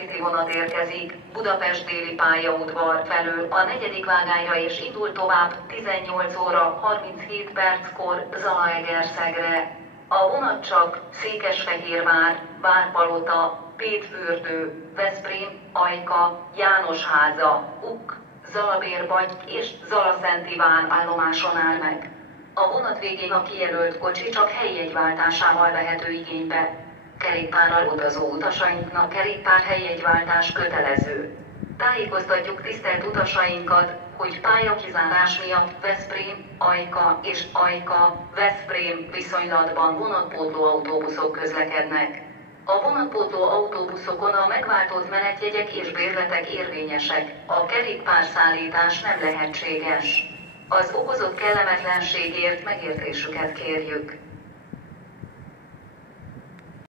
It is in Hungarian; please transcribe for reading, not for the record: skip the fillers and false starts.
Intercity vonat érkezik Budapest déli pályaudvar felől a 4. vágányra és indul tovább 18 óra 37 perckor Zalaegerszegre. A vonat csak Székesfehérvár, Várpalota, Pétfürdő, Veszprém, Ajka, Jánosháza, Ukk, Zalabérbagy és Zalaszent Iván állomáson áll meg. A vonat végén a kijelölt kocsi csak helyjegyváltásával vehető igénybe. Kerékpárral utazó utasainknak kerékpár-helyjegyváltás kötelező. Tájékoztatjuk tisztelt utasainkat, hogy pályakizárás miatt Veszprém, Ajka és Ajka-Veszprém viszonylatban vonatpótló autóbuszok közlekednek. A vonatpótló autóbuszokon a megváltott menetjegyek és bérletek érvényesek, a kerékpárszállítás nem lehetséges. Az okozott kellemetlenségért megértésüket kérjük.